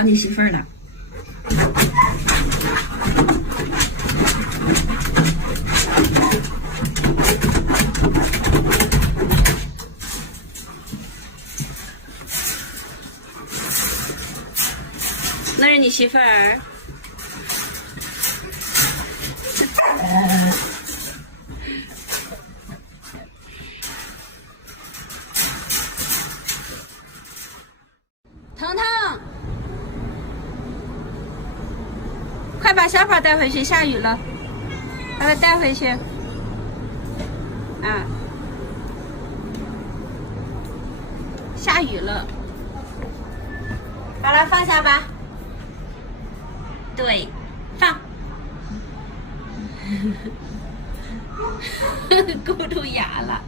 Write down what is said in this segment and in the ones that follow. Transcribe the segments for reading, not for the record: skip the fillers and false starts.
找你媳妇儿呢。那是你媳妇儿。腾腾，快把小宝带回去，下雨了，把他带回去。啊，下雨了，好了，放下吧。对，放。勾住牙了。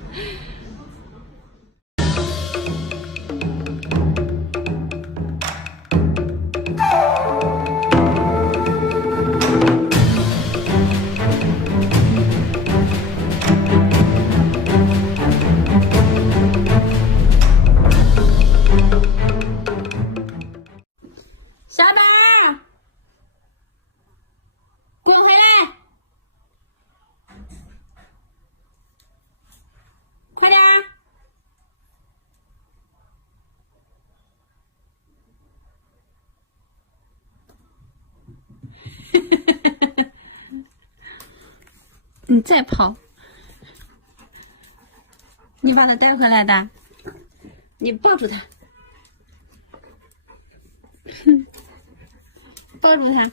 小宝儿，滚回来！快点儿！你再跑，你把他带回来的，你抱住他，抱住他。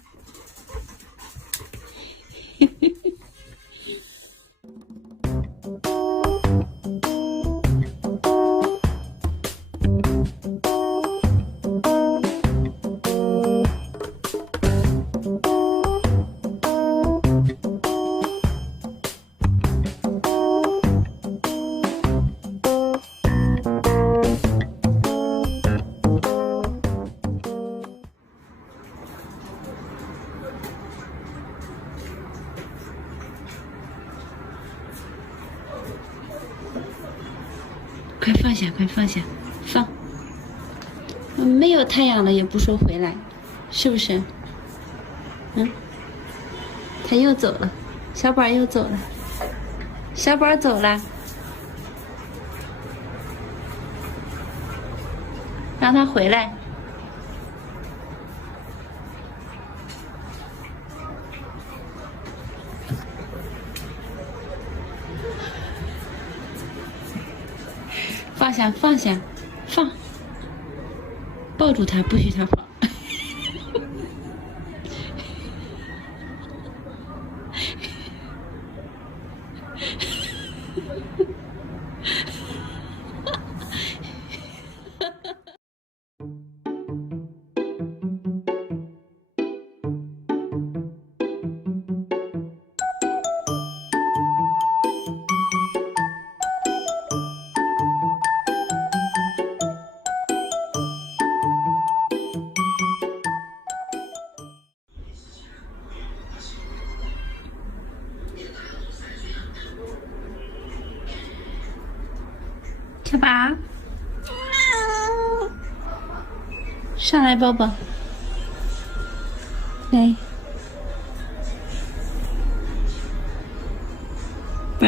快放下，快放下，放。没有太阳了也不说回来，是不是？嗯，他又走了，小宝又走了，小宝走了，让他回来。放下，放下，放，抱住他，不许他跑。小宝，上来抱抱，来，宝，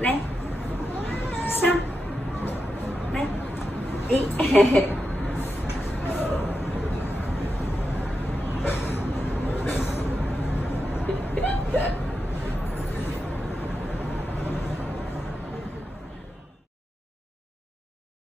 来，上，来，哎，嘿嘿。